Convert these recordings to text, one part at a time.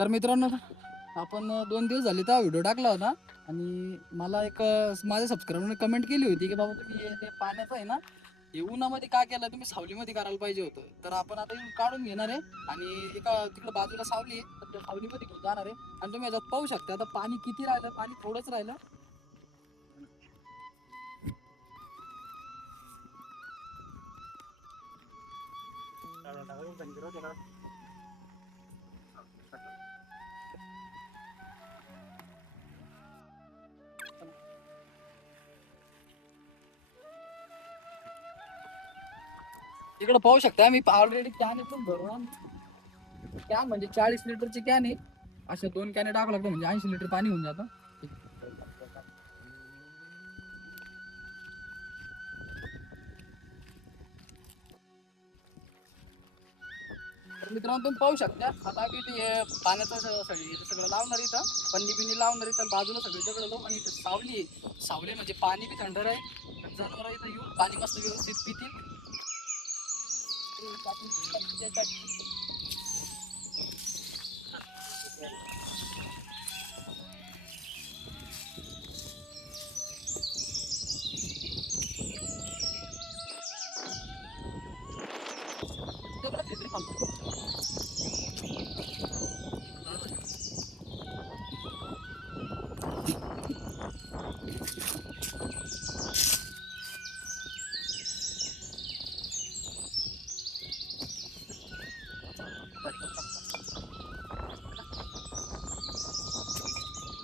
तर मित्रांनो, आपण 2 दिवस झाले तर व्हिडिओ टाकला होता आणि मला एक माझ्या सबस्क्रायबरने कमेंट केली होती की बाबा तुम्ही हे पाण्याचं आहे ना, हे उन्हामध्ये का केलं, तुम्ही सावलीमध्ये करायला पाहिजे होतं. तर आपण आता येऊन काढून घेणार आहे आणि एका तिकडे बाजूला सावली आहे, तर त्या सावलीमध्ये घेऊन जाणार आहे. आणि तुम्ही याच्यात पाहू शकता आता पाणी किती राहिलं, पाणी थोडंच राहिलं. इकडे पाहू शकता मी ऑलरेडी कॅन इथून भरून, कॅन म्हणजे 40 लिटरची कॅन आहे. अशा 2 कॅने टाकू लागतो म्हणजे 80 लिटर पाणी होऊन जातं. तर मित्रांनो तुम्ही पाहू शकता आता आम्ही ते पाण्याचं सगळं लावणार इथं, पन्नी बिन्नी लावणार इथं बाजूला सगळी दगड लावून. आणि इथं सावली आहे. सावली म्हणजे पाणी बी थंड आहे, जनावर इथं येऊन पाणी मस्त व्यवस्थित पितील.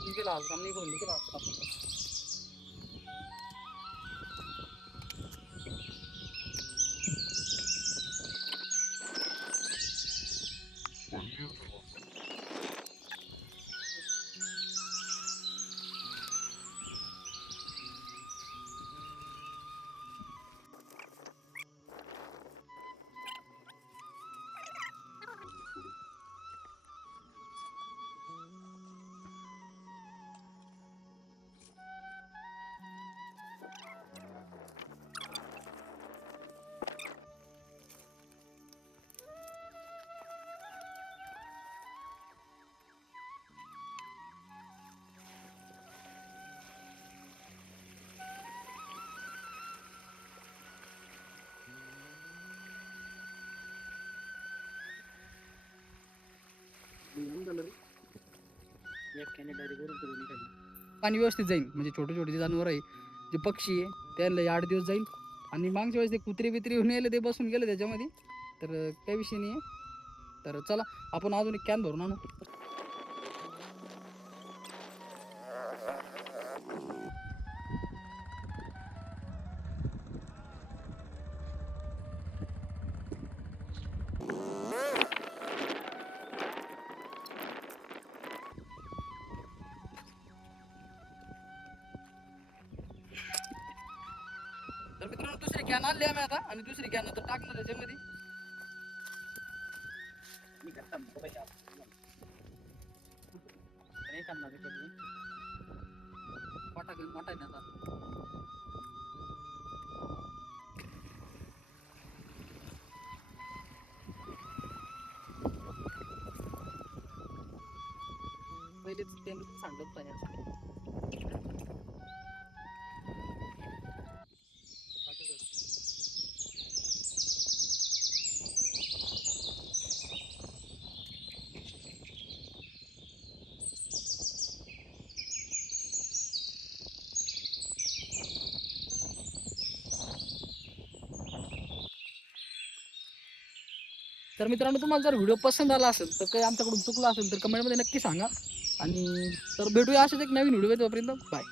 निघेल आज काम, निघून निघेल आज काम. पाणी व्यवस्थित जाईल म्हणजे छोटे छोटे जे जनावर आहे, जे पक्षी आहे, त्याला 8 दिवस जाईल. आणि मागच्या वेळेस ते कुत्री बित्री येऊन येले, ते बसून गेले त्याच्यामध्ये. तर काही विषय नाही आहे. तर चला आपण अजून एक कॅन भरून आणू. तर मित्रांनो दुसरी कॅन आणली आम्ही आता, आणि दुसरी कॅन आता टाकणार त्याच्यामध्ये. मोठा घेऊन मोठा आहे ना आता. पहिलेच त्यांनी सांगत पाहिजे. तर मित्रांनो तुम्हाला जर व्हिडिओ पसंत आला असेल, तर काही आमच्याकडून चुकलं असेल तर कमेंटमध्ये नक्की सांगा. आणि तर भेटूया असेच एक नवीन व्हिडिओ, तोपर्यंत बाय.